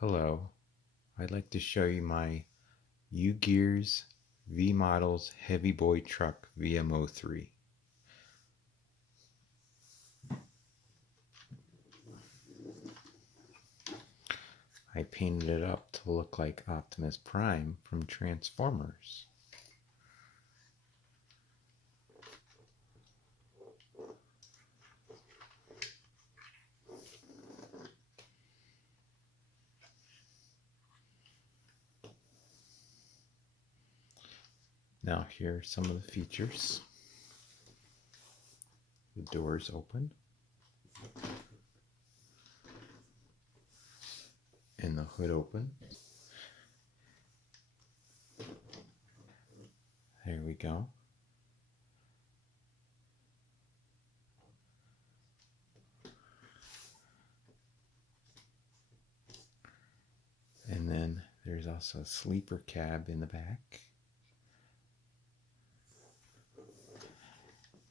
Hello, I'd like to show you my U-Gears V Models Heavy Boy Truck VM-03. I painted it up to look like Optimus Prime from Transformers. Now here are some of the features. The doors open and the hood opens. There we go. And then there's also a sleeper cab in the back.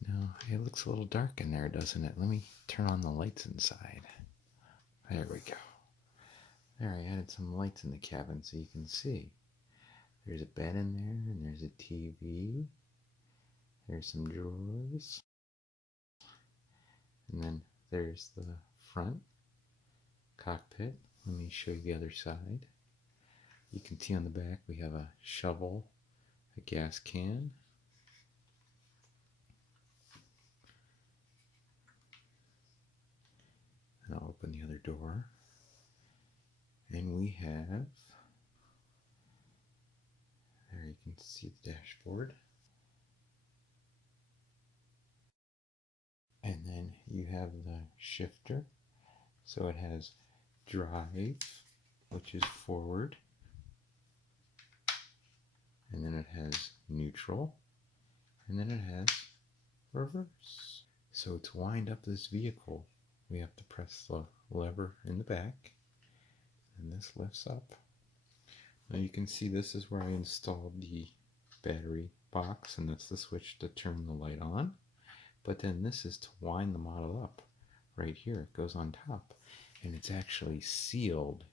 Now, it looks a little dark in there, doesn't it? Let me turn on the lights inside. There we go. There, I added some lights in the cabin so you can see. There's a bed in there, and there's a TV. There's some drawers. And then there's the front cockpit. Let me show you the other side. You can see on the back we have a shovel, a gas can, and I'll open the other door. And we have, there you can see the dashboard. And then you have the shifter. So it has drive, which is forward. And then it has neutral. And then it has reverse. So to wind up this vehicle, we have to press the lever in the back. And this lifts up. Now you can see this is where I installed the battery box, and that's the switch to turn the light on. But then this is to wind the model up. Right here, it goes on top, and it's actually sealed.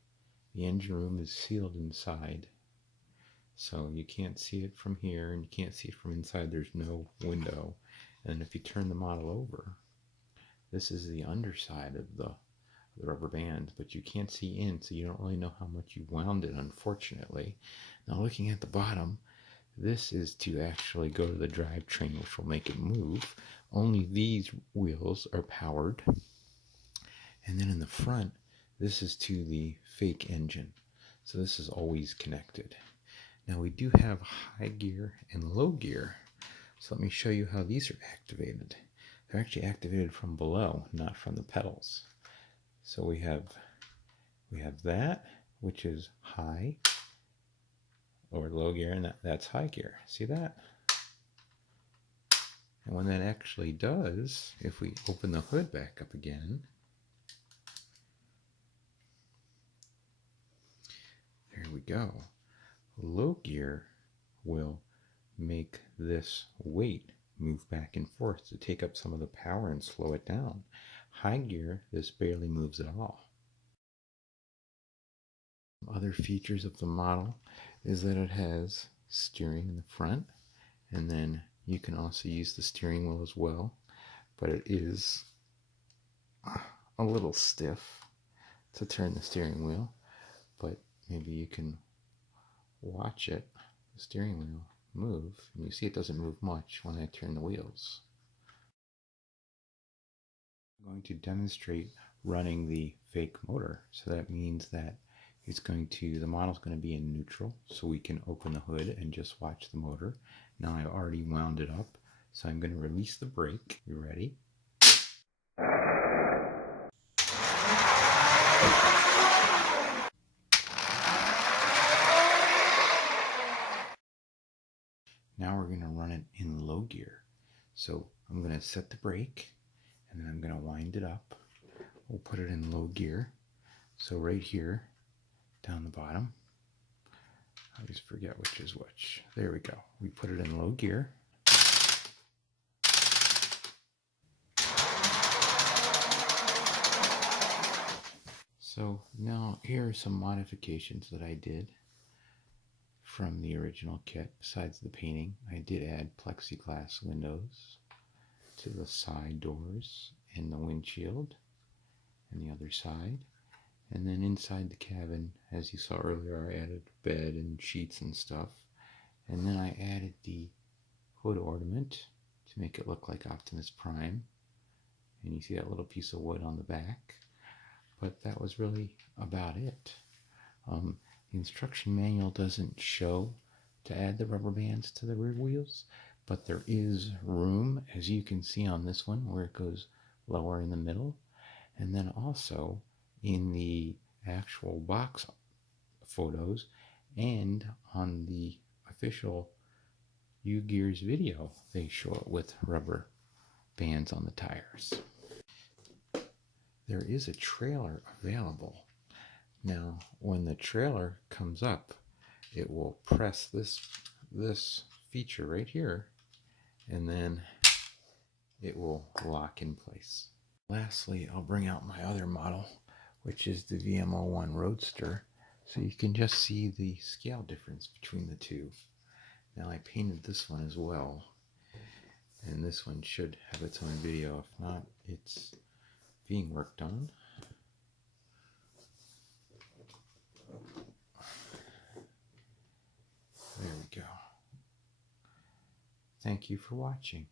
The engine room is sealed inside, so you can't see it from here, and you can't see it from inside. There's no window. And if you turn the model over, this is the underside of the rubber band, but you can't see in, so you don't really know how much you wound it, unfortunately. Now looking at the bottom, this is to actually go to the drivetrain, which will make it move. Only these wheels are powered. And then in the front, this is to the fake engine. So this is always connected. Now we do have high gear and low gear. So let me show you how these are activated. They're actually activated from below, not from the pedals. So we have that, which is high or low gear, and that's high gear. See that? And when that actually does, if we open the hood back up again, there we go. Low gear will make this weight move back and forth to take up some of the power and slow it down. High gear, this barely moves at all. Other features of the model is that it has steering in the front, and then you can also use the steering wheel as well, but it is a little stiff to turn the steering wheel, but maybe you can watch it, the steering wheel, move, and you see it doesn't move much when I turn the wheels. I'm going to demonstrate running the fake motor. So that means that the model's going to be in neutral, so we can open the hood and just watch the motor. Now I've already wound it up, so I'm going to release the brake. You ready? Now we're going to run it in low gear. So I'm going to set the brake, and then I'm going to wind it up. We'll put it in low gear. So right here, down the bottom, I always forget which is which. There we go. We put it in low gear. So now here are some modifications that I did from the original kit. Besides the painting, I did add plexiglass windows to the side doors and the windshield and the other side. And then inside the cabin, as you saw earlier, I added a bed and sheets and stuff. And then I added the hood ornament to make it look like Optimus Prime. And you see that little piece of wood on the back. But that was really about it. The instruction manual doesn't show to add the rubber bands to the rear wheels, but there is room, as you can see on this one, where it goes lower in the middle. And then also in the actual box photos and on the official U-Gears video, they show it with rubber bands on the tires. There is a trailer available. Now, when the trailer comes up, it will press this feature right here, and then it will lock in place. Lastly, I'll bring out my other model, which is the VM-01 Roadster, so you can just see the scale difference between the two. Now, I painted this one as well, and this one should have its own video. If not, it's being worked on. There we go. Thank you for watching.